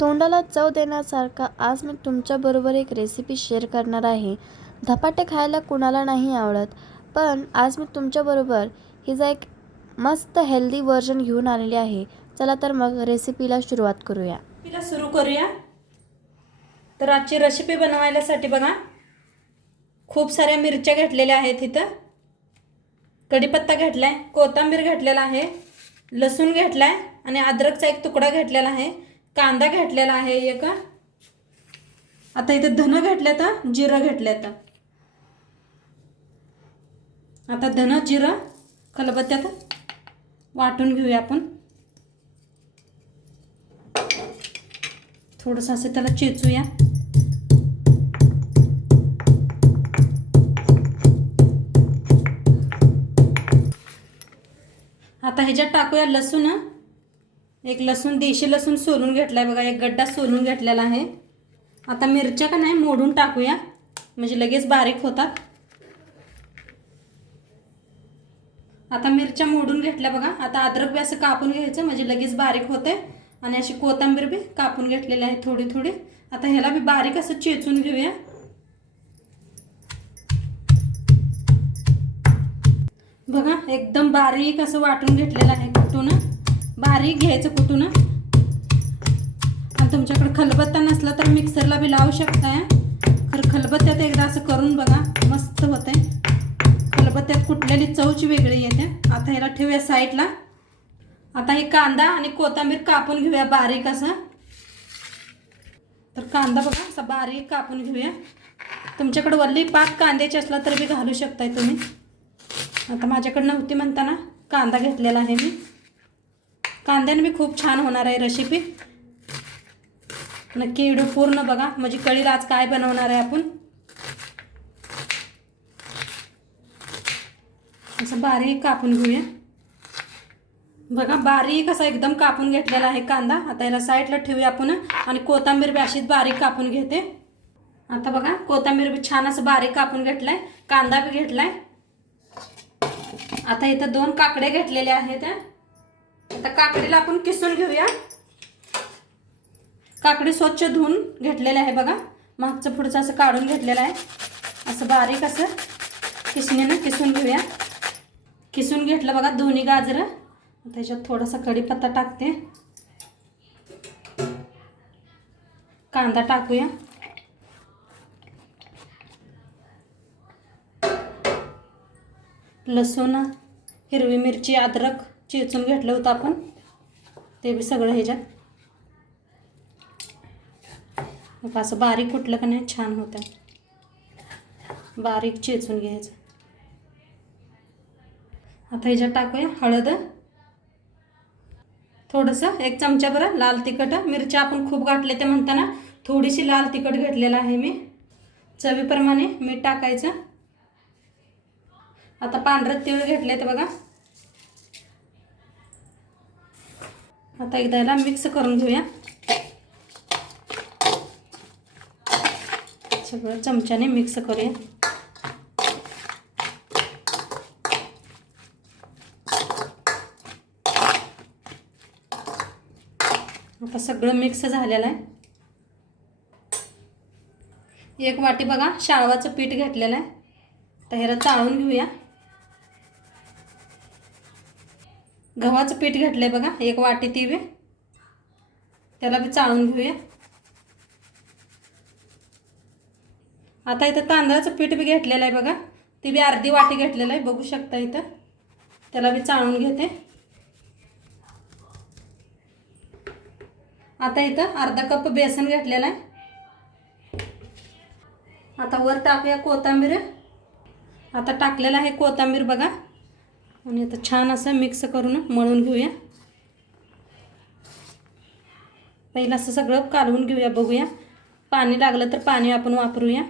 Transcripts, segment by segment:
तोंडाला चव देण्यासारखा आज मी तुमच्याबरोबर एक रेसिपी शेअर करणार आहे. धपाटे खायला कुणाला नाही आवडत पण आज मी तुमच्याबरोबर हिचा एक मस्त हेल्दी व्हर्जन घेऊन आलेली आहे. चला तर मग रेसिपीला सुरुवात करूया. तिला सुरू करूया. तर आजची रेसिपी बनवायलासाठी बघा खूप साऱ्या मिरच्या घेतलेल्या आहेत इथं. कढीपत्ता घेतलाय कोथिंबीर घेतलेला आहे लसूण घेतलाय आणि अद्रकचा एक तुकडा घेतलेला आहे. कांदा घातलेला आहे एक. आता इथं धन घेतल्यात जिरं घेतल्यात. आता धन जिरं खलबत्त्यात वाटून घेऊया आपण. थोडंसं असं त्याला चेचूया. आता ह्याच्यात टाकूया लसूण एक लसूण देशी लसूण सोलून घेतला आहे बघा एक गड्डा सोलून घेतलेला आहे. आता मिरच्या का नाही मोडून टाकूया. म्हणजे लगेच बारीक होतात. आता मिरच्या मोडून घेतल्या बघा. आता अद्रक बी असं कापून घ्यायचं म्हणजे लगेच बारीक होते आणि अशी कोथिंबीर बी कापून घेतलेली आहे थोडी थोडी. आता ह्याला बी बारीक असं चेचून घेऊया. बघा एकदम बारीक असं वाटून घेतलेलं आहे कुठून बारीक घ्यायचं कुठून आणि तुमच्याकडे खलबत्ता नसला तर मिक्सरला बी लावू शकताय खरं खलबत्त्यात एकदा असं करून बघा मस्त होतंय. खलबत्त्यात कुठलेली चवची वेगळी येते. आता ह्याला ठेवूया साईडला. आता हे कांदा आणि कोथिंबीर कापून घेऊया बारीक असं. तर कांदा बघा असा बारीक कापून घेऊया. तुमच्याकडे वल्ली पाक कांद्याची असला तर बी घालू शकताय तुम्ही. आता माझ्याकडे नव्हती म्हणताना कांदा घेतलेला आहे मी. कांद्याने बी खूप छान होणार आहे रेसिपी नक्की व्हिडिओ पूर्ण बघा. म्हणजे कळील आज काय बनवणार आहे आपण? असं बारीक कापून घेऊया. बघा बारीक असा एकदम कापून घेतलेला आहे कांदा. आता याला साईडला ठेवूया आपण आणि कोथिंबीर बी अशीच बारीक कापून घेते. आता बघा कोथिंबीर बी छान असं बारीक कापून घेतलाय. कांदा बी घेतलाय. आता इथं दोन काकडे घेतलेले आहेत. आता काकडीला आपण किसून घेऊया. काकडी स्वच्छ धुवून घेतलेले आहे बघा. मागचं पुढचं असं काढून घेतलेलं आहे. असं बारीक असं किसणीनं किसून घेऊया. किसून घेतलं बघा दोन्ही गाजरं. त्याच्यात थोडासा कढीपत्ता टाकते. कांदा टाकूया. लसूण हिरवी मिरची अद्रक चेचून घेतलं होतं आपण. ते बी सगळं ह्याच्यात. असं बारीक कुठलं का नाही छान होतं बारीक चेचून घ्यायचं. आता ह्याच्यात टाकूया हळद. थोडंसं एक चमचा बरं लाल तिखट. मिरच्या आपण खूप घातले ते म्हणताना थोडीशी लाल तिखट घेतलेलं आहे मी. चवीप्रमाणे मीठ टाकायचं. आता पांढरं तीळ घेतले ते बघा. आता एकदा याला मिक्स करून घेऊया. सगळं चमच्याने मिक्स करूया. आता सगळं मिक्स झालेलं आहे. एक वाटी बघा शाळवाचं पीठ घेतलेलं आहे. तर ह्याला चाळून घेऊया. गव्हाचं पीठ घेतलं आहे बघा एक वाटी ती त्याला बी चाळून घेऊया. आता इथं तांदळाचं पीठ बी घेतलेलं आहे बघा. ती बी अर्धी वाटी घेतलेलं आहे बघू शकता इथं. त्याला बी चाळून घेते. आता इथं अर्धा कप बेसन घेतलेलं आहे. आता वर टाकूया कोथिंबीर. आता टाकलेलं आहे कोथिंबीर बघा. आणि आता छान असं मिक्स करून मळून घेऊया. पहिलं असं सगळं कालवून घेऊया बघूया. पाणी लागलं तर पाणी आपण वापरूया.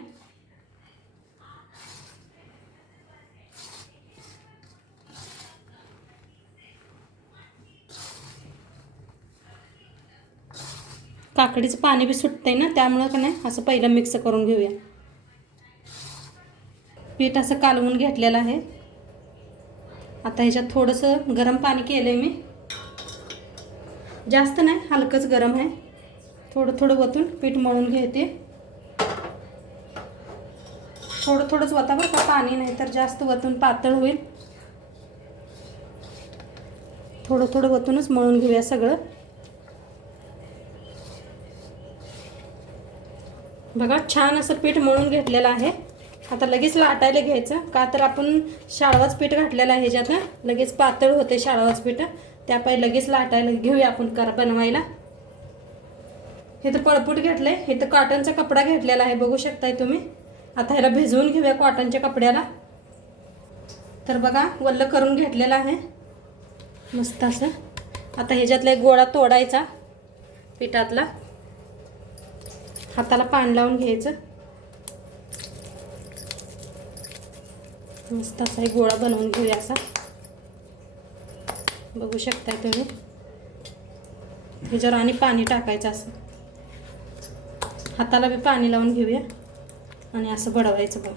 काकडीचं पाणी बी सुटतंय ना त्यामुळं का नाही असं पहिलं मिक्स करून घेऊया. पीठ असं कालवून घेतलेलं आहे. आता ह्याच्यात थोडंसं गरम पाणी केलं आहे मी. जास्त नाही हलकंच गरम आहे. थोडं थोडं वतून पीठ मळून घेते. थोडं थोडंच वता बरं का पाणी नाही तर जास्त वतून पातळ होईल. थोडं थोडं वतूनच मळून घेऊया सगळं. बघा छान असं पीठ मळून घेतलेलं आहे. आता लगेच लाटायला घ्यायचं. का तर आपण शाळवाच पीठ घातलेलं आहे ह्याच्यात लगेच पातळ होते शाळवाच पीठ. त्यापायी लगेच लाटायला घेऊया आपण कर बनवायला. हे तर पळपूट घेतलंय. हे तर कॉटनचा कपडा घेतलेला आहे. बघू शकताय तुम्ही. आता ह्याला भिजवून घेऊया कॉटनच्या कपड्याला. तर बघा वल्ल करून घेतलेलं आहे. मस्त असं. आता ह्याच्यातला एक गोळा तोडायचा. पिठातला. हाताला पाणी लावून घ्यायचं. मस्त असा एक गोळा बनवून घेऊया असा. बघू शकताय तुम्ही. ह्याच्यावर आणि पाणी टाकायचं असं. हाताला बी पाणी लावून घेऊया. आणि असं बडवायचं बघ.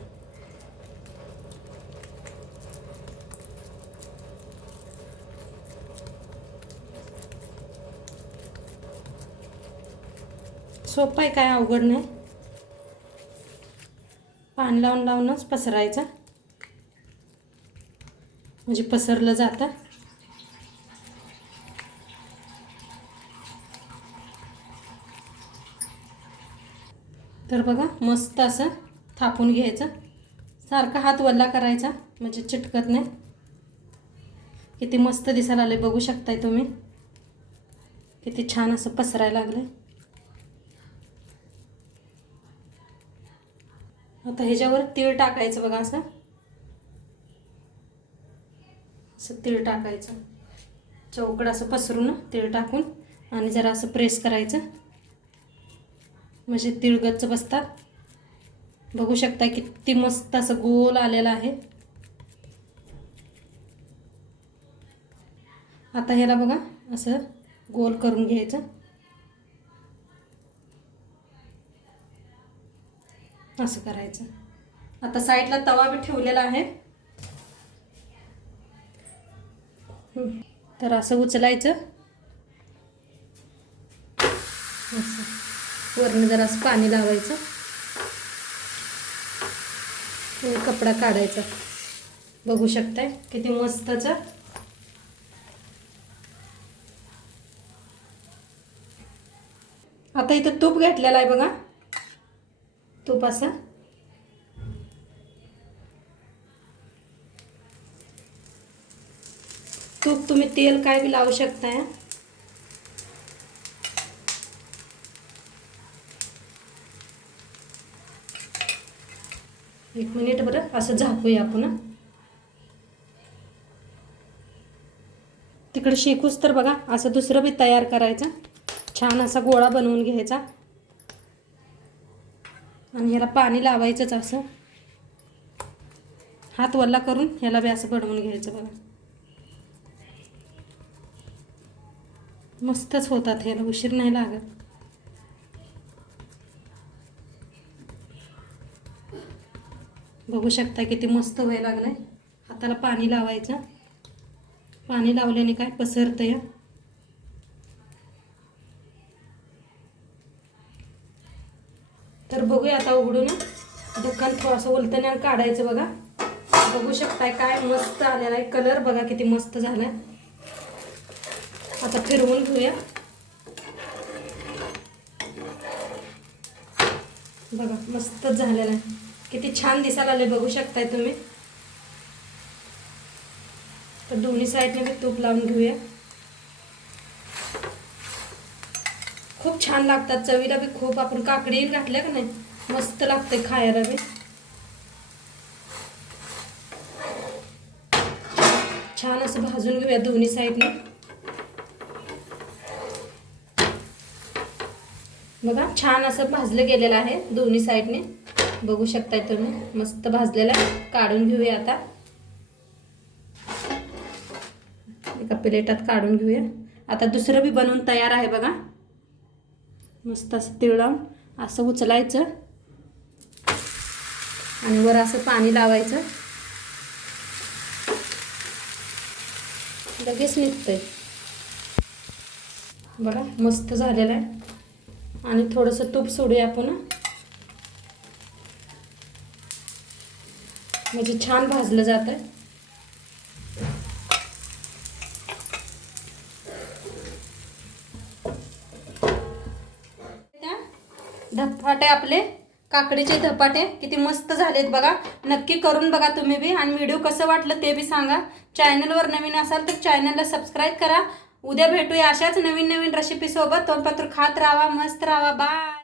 सोपं आहे काय अवघड नाही. पाणी लावून लावूनच पसरायचं. म्हणजे पसरलं जातं. तर बघा मस्त असं थापून घ्यायचं. सारखा हात वल्ला करायचा म्हणजे चिटकत नाही. किती मस्त दिसायला आले बघू शकताय तुम्ही. किती छान असं पसरायला लागलं आता ह्याच्यावर तीळ टाकायचं बघा असं. असं तीळ टाकायचं. चौकड असं पसरून तीळ टाकून आणि जरा असं प्रेस करायचं. म्हणजे तीळ गच्च बसतात. बघू शकता किती मस्त असं गोल आलेलं आहे. आता ह्याला बघा असं गोल करून घ्यायचं. असं करायचं. आता साईडला तवा बी ठेवलेला आहे. तर असं उचलायचं. असं. वरनं जरा असं पाणी लावायचं. कपडा काढायचा. बघू शकताय किती मस्तच. आता इथं तूप घेतलेलं आहे बघा. तूप असं. तूप तुम्ही तेल काय बी लावू शकताय? एक मिनिट बरं असं झाकूया आपण तिकडे शेकूच तर बघा असं दुसरं बी तयार करायचं. छान असा गोळा बनवून घ्यायचा. आणि ह्याला पाणी लावायचंच असं. हात वल्ला करून ह्याला बी असं बनवून घ्यायचं बघा. मस्तच होतात ह्याला उशीर नाही लागत. बघू शकता किती मस्त व्हायला लागलंय. हाताला पाणी लावायचं. पाणी लावल्याने काय पसरतं या तर बघूया आता उघडून. दुकान थोडंसं उलटण्यानं काढायचं बघा. बघू शकताय काय मस्त आलेला आहे. कलर बघा किती मस्त झालाय. आता फिरवून घेऊया. बघा मस्तच झालेलं आहे. किती छान दिसायला आले बघू शकताय तुम्ही. तर दोन्ही साईडने मी तूप लावून घेऊया. खूप छान लागतात चवीला बी खूप आपण काकडी घातल्या का नाही? मस्त लागते खायला बी. छान असं भाजून घेऊया दोन्ही साईडने. बघा छान असं भाजलं गेलेलं आहे दोन्ही साईडने. बघू शकताय तुम्ही मस्त भाजलेलं काढून घेऊया आता. एका प्लेटात काढून घेऊया. आता दुसरं बी बनवून तयार आहे बघा. मस्त असं तिळ लावून असं उचलायचं. आणि वर असं पाणी लावायचं. लगेच निघतंय. बघा मस्त झालेलं आहे. आणि थोडंसं तूप सोडूया आपण म्हणजे छान भाजलं जात आहे. धपाटे आपले काकडीचे धपाटे किती मस्त झालेत बघा. नक्की करून बघा तुम्ही बी आणि व्हिडिओ कसं वाटलं ते बी सांगा. चॅनलवर नवीन असाल तर चॅनलला सबस्क्राईब करा उद्या भेटूया अशाच नवीन नवीन रेसिपी सोबत. तोंडपत्र खात राहा मस्त राहा. बाय